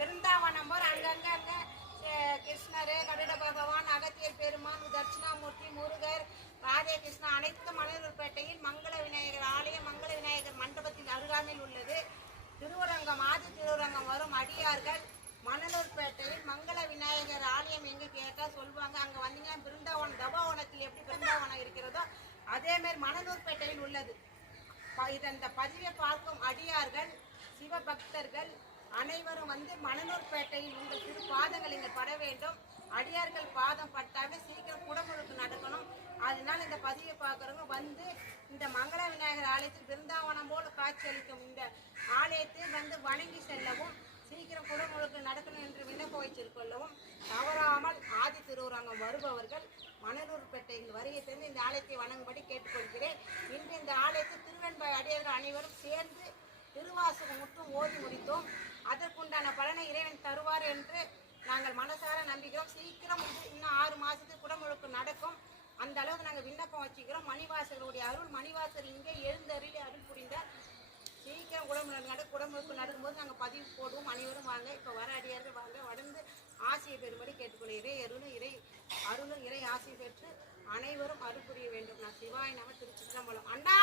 ஆலயத்தில் பிருந்தாவனம் அங்கங்க அங்க அஹ், கிருஷ்ணர் கருட பகவான் அகத்தியர் பெருமான் தட்சிணாமூர்த்தி முருகர் ராதே கிருஷ்ணா அனைத்து மணலூர்பேட்டையில் மங்கள விநாயகர் ஆலயம் மங்கள விநாயகர் மண்டபத்தின் அருகாமையில் உள்ளது. திருவரங்கம் ஆதி திருவரங்கம் வரும் அடியார்கள். மணலூர்பேட்டையில் மங்கள விநாயகர் ஆலயம் எங்கே கேட்டால் சொல்லுவாங்க. அங்க வந்தீங்கன்னா பிருந்தாவனம் தபோவனத்தில் எப்படி பிருந்தாவனம் இருக்கிறதோ அதேமாரி மணலூர்பேட்டையில் உள்ளது. ப- அந்த பதிவை பார்க்கும் அடியார்கள் சிவபக்தர்கள் அனைவரும் வந்து மணலூர்பேட்டையில் உங்கள் திரு பாதங்கள் இங்கே பட வேண்டும். அடியார்கள் பாதம் பட்டாவே சீக்கிரம் குடமுழுக்கு நடக்கணும். அதனால இந்த பதிவை பார்க்குறவங்க வந்து இந்த மங்கள விநாயகர் ஆலயத்தில் பிருந்தாவனம் போல காட்சியளிக்கும் இந்த ஆலயத்தை வந்து வணங்கி செல்லவும் சீக்கிரம் குடமுழுக்கு நடக்கணும் என்று விண்ணப்ப வைத்திருக்கொள்ளவும் தவறாமல் ஆதி திருவுரங்கம் வருபவர்கள் மணலூர்பேட்டையில் வருகை தந்து இந்த ஆலயத்தை வணங்கும்படி கேட்டுக்கொள்கிறேன். இன்று இந்த ஆலயத்தில் திருவெண்பாய் அடியார்கள் அனைவரும் சேர்ந்து திருவாசகம் முற்றும் ஓதி முடித்தோம். அதற்குண்டான பலனை இறைவன் தருவார் என்று நாங்கள் மனசார நம்புகிறோம் சீக்கிரம் வந்து இன்னும் ஆறு மாதத்துக்கு குடமுழுக்கு நடக்கும். அந்த அளவுக்கு நாங்கள் விண்ணப்பம் வச்சுக்கிறோம். மணிவாசகருடைய அருள் மணிவாசர் இங்கே எழுந்தருளி அருள் புரிந்தார் சீக்கிரம் குடமுழுக்கு நட குடமுழுக்கு நடக்கும்போது நாங்கள் பதிவு போடுவோம். அனைவரும் வாங்க. இப்போ வர அடியார்கள் வாங்க. வளர்ந்து ஆசையை பெறும்படி கேட்டுக்கொள்ள இறை அருளும் இறை அருளும் இறை ஆசை பெற்று அனைவரும் அருள் புரிய வேண்டும். நான் சிவாய் நம திருச்சிற்றம்பலம். அண்ணா!